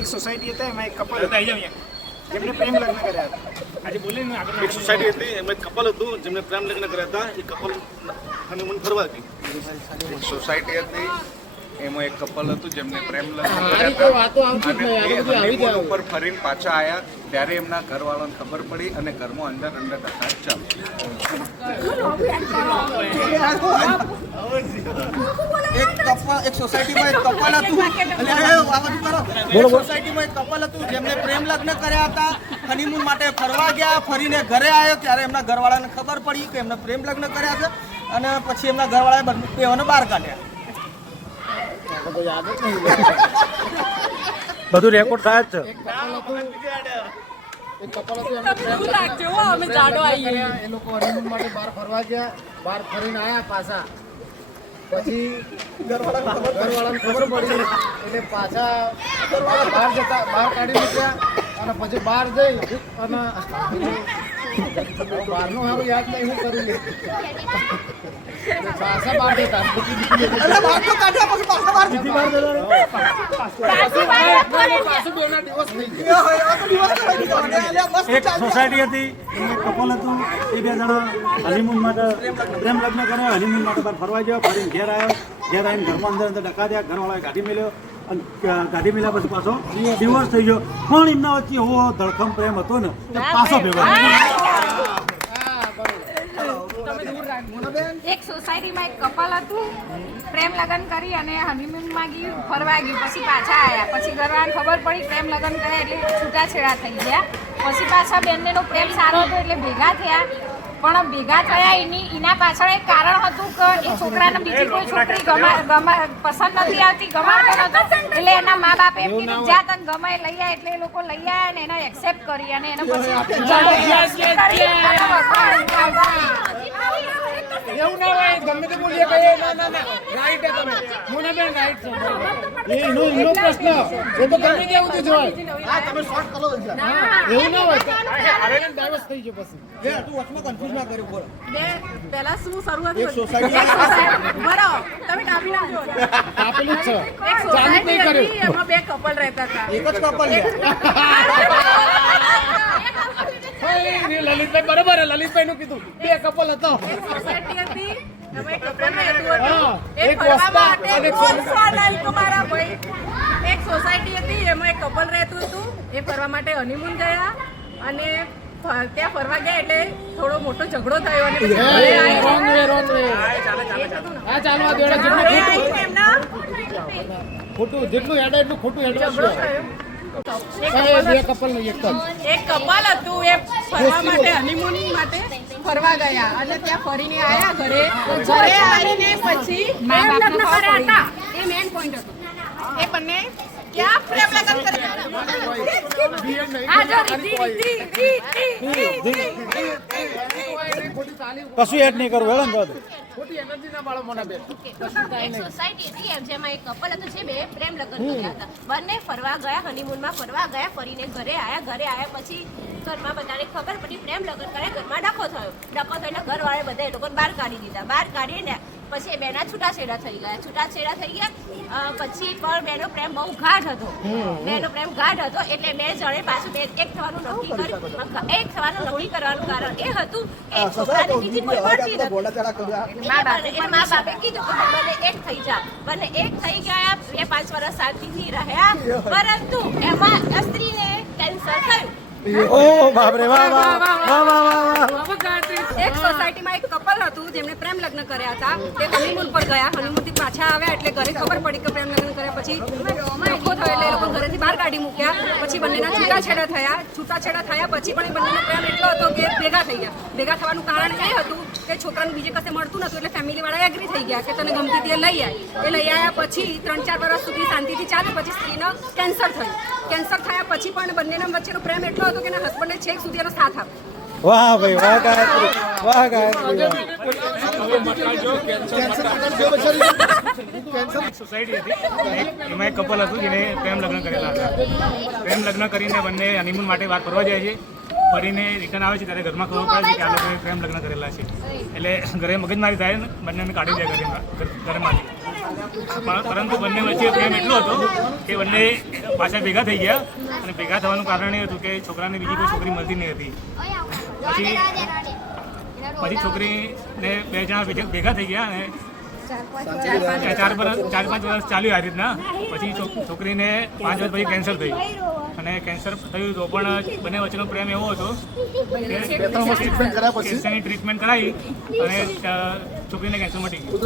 એક સોસાયટી હતા એમાં એક કપલ હતા જેમને પ્રેમ લગ્ન કર્યા હતા. આજે બોલે ને આગળ એક સોસાયટી હતી એમાં એક કપલ હતું જેમને પ્રેમ લગ્ન કર્યા હતા. એ કપલ હનીમૂન ફરવા ગઈ. એક સોસાયટી હતી એમાં એક કપલ હતું જેમને પ્રેમ લગ્ન કર્યા હતા અને એ હનીમૂન ઉપર ફરીને પાછા આવ્યા ત્યારે એમના ઘરવાળાને ખબર પડી અને ઘરમાં અંદર ડકાટ ચાલુ. એક સોસાયટીમાં એક કપલ હતું સોસાયટીમાં એક કપલ હતું જેમને પ્રેમ લગ્ન કર્યા હતા. હનીમૂન માટે ફરવા ગયા, ફરીને ઘરે આવ્યો ત્યારે એમના ઘરવાળાને ખબર પડી કે એમને પ્રેમ લગ્ન કર્યા છે અને પછી એમના ઘરવાળાએ બેઓને બહાર કાઢ્યા. બધું રેકોર્ડ થાય જ છે. એ લોકો હનીમૂન માટે બહાર ફરવા ગયા, બહાર ફરીને આવ્યા પાછા. પછી ઘરવાળાને ખબર પડી એટલે પાછા બહાર કાઢી મૂક્યા અને પછી બહાર જઈ અને બહારનું સારું યાદ નહીં હું કરી લે પાછા બહાર જતા પાછું બેના દિવસ થઈ ગયા. એક સોસાયટી હતી એમાં એક કપલ હતું. એ બે જણા હનીમૂન માટે પ્રેમ લગ્ન કર્યા. હનીમૂન માટે બહાર ફરવા ગયો, ફરીને ઘેર આવ્યો. ઘેર આવીને ઘરમાં અંદર ડકા દ્યા. ઘરવાળાએ ગાડી મેલ્યો અને ગાડી મેલ્યા પછી પાછો ડિવોર્સ થઈ ગયો. પણ એમના વચ્ચે એવો ધડકમ પ્રેમ હતો ને કે પાછો ભેગો એક સોસાયટીમાં એક કપલ હતું, પ્રેમ લગ્ન કરી અને હનીમૂનમાં ગયું, ફરવા ગયું, પછી પાછા આવ્યા. પછી ઘરવાળાને ખબર પડી પ્રેમ લગ્ન કર્યા એટલે છૂટાછેડા થઈ ગયા. પછી પાછા બંનેનો પ્રેમ સારો હતો એટલે ભેગા થયા. પણ ભેગા થયા એના પાછળ એક કારણ હતું કે એ છોકરાને બીજી કોઈ છોકરી પસંદ નથી આવતી, ગમાડતો નતો. એટલે એના મા બાપે એમ કીધું જા તને ગમે લઈ આવ્યા. એટલે એ લોકો લઈ આવ્યા અને એને એક્સેપ્ટ કરી અને એને પછી એવું ના હોય ગમે તે બોલીએ કે ના ના ના રાઈટ હે તમે મોનાબેન રાઈટ છો એનો પ્રશ્ન એ તો ગમે તે એવું જ હોય. હા તમે શોર્ટ કરો એવું ના હોય ડાયવર્સ થઈ ગયો પછી તું વચમાં કન્ફ્યુઝ ના કર્યો બોલો. પહેલા શું શરૂઆત એક સોસાયટી બરો તમે કાપી નાખજો. આપેલું જ છે એક ચાલુ જ નહીં કર્યું. સોસાયટી એમાં બે કપલ રહેતા હતા. એક જ કપલ લલિતભાઈ બરોબર લલિતભાઈ નું કીધું બે કપલ હતા. સોસાયટી હતી એમાં એક કપલ રહેતું હતું. હા, એ એક ફરવા વસ્તા માટે અને એક બહુ સ્વાદ આવ્યો મારા ભાઈ. એક સોસાયટી હતી એમાં એક કપલ રહેતું હતું. એ ફરવા માટે હનીમૂન ગયા અને ત્યાં ફરવા ગયા એટલે થોડો મોટો ઝઘડો થયો અને પછી ઘરે હા ચાલવા દે એમના ખોટું જેટલું હેડે એટલું ખોટું હેડે ઝઘડો થયો. બે કપલ નું એક જ એક કપલ હતું એ ફરવા માટે હનીમૂન માટે ફરવા ગયા અને ત્યાં ફરીને આયા ઘરે આવીને પછી પ્રેમ લગ્ન કર્યા હતા. એ મેઇન પોઈન્ટ હતો. એ બંને ક્યાં પ્રેમ લગ્ન કર્યા? આ જો રીતિ કશું એડ નહીં કરવું હેડો ને. ખોટી એનર્જી ના બાળો મોનાબેન એક સોસાયટી હતી જેમાં એક કપલ હતું જે બે પ્રેમ લગ્ન કર્યા હતા. બંને ફરવા ગયા, હનીમૂનમાં ફરવા ગયા, ફરીને ઘરે આવ્યા પછી ઘરમાં બધાને ખબર પડી પ્રેમ લગ્ન કર્યા. ઘરમાં ડખો થયો એટલે ઘરવાળાએ બધા એ લોકો બહાર કાઢી દીધા. બહાર કાઢીને પછી બેના છૂટાછેડા થઈ ગયા. પછી પણ બેનો પ્રેમ બહુ ગાઢ હતો. એટલે બે જણે પાછું એક થવાનું નક્કી કર્યું. એક થવાનું નક્કી કરવાનું કારણ એ હતું કે છોકરાને બીજી કોઈ મળતી નથી. મા બાપે કીધું કે બંને એક થઈ જા. બંને એક થઈ ગયા. 2-5 વર્ષ શાંતિથી રહ્યા. પરંતુ એમાં સ્ત્રીને કેન્સર થયું. ઓ બાપ રે વાહ વાહ વાહ વાહ વાહ. એક સોસાયટીમાં એક કપલ હતું જેમને પ્રેમ લગ્ન કર્યા હતા. તે હનીમૂન પર ગયા. હનીમૂન થી પાછા આવ્યા એટલે ઘરે ખબર પડી કે પ્રેમ લગ્ન કર્યા પછી ડખો થયો એટલે એ લોકો ઘરેથી બહાર કાઢી મૂક્યા. પછી બંનેના છૂટાછેડા થયા પછી પણ એ બંનેનો પ્રેમ એટલો હતો કે ભેગા થઈ ગયા. ભેગા થવાનું કારણ એ હતું કે છોકરાને બીજે કશે મળતું નતું એટલે ફેમિલી વાળા એગ્રી થઈ ગયા કે તને ગમતી તે લઈ આય. એ લઈ આવ્યા પછી 3-4 વર્ષ સુધી શાંતિથી ચાલે. પછી સ્ત્રીનો કેન્સર થયું. કેન્સર થયા પછી પણ બંનેના વચ્ચેનો પ્રેમ એટલો હતો કે એના હસબન્ડને છેક સુધી એનો સાથ આપ્યો. વાહ ભાઈ વાહ ગાયત્રી વાહ ગાયત્રી સોસાયટી હતી એમાં એક કપલ હતું જેને પ્રેમ લગ્ન કરેલા હતા. પ્રેમ લગ્ન કરીને બંને હનીમૂન માટે બહાર ફરવા જાય છે. ફરીને રિટર્ન આવે છે ત્યારે ઘરમાં ખબર પડે છે કે આ લોકોએ પ્રેમ લગ્ન કરેલા છે. એટલે ઘરે મગજમારી થાય ને બંનેને કાઢી દે ઘરેમાંથી. પરંતુ બંને વચ્ચે પ્રેમ એટલો હતો કે બંને પાછા ભેગા થઈ ગયા અને ભેગા થવાનું કારણ એ હતું કે છોકરાને બીજી કોઈ છોકરી મળતી નહીં હતી. પછી છોકરીને 2 જણા ભેગા થઈ ગયા અને 4-5 વર્ષ ચાલ્યું આ રીતના. પછી છોકરીને 5 વર્ષ પછી કેન્સર થયું અને કેન્સર થયું તો પણ બંને વચ્ચેનો પ્રેમ એવો હતો કે કેન્સરની ટ્રીટમેન્ટ કરાવી અને છોકરીને કેન્સર મટી ગયું.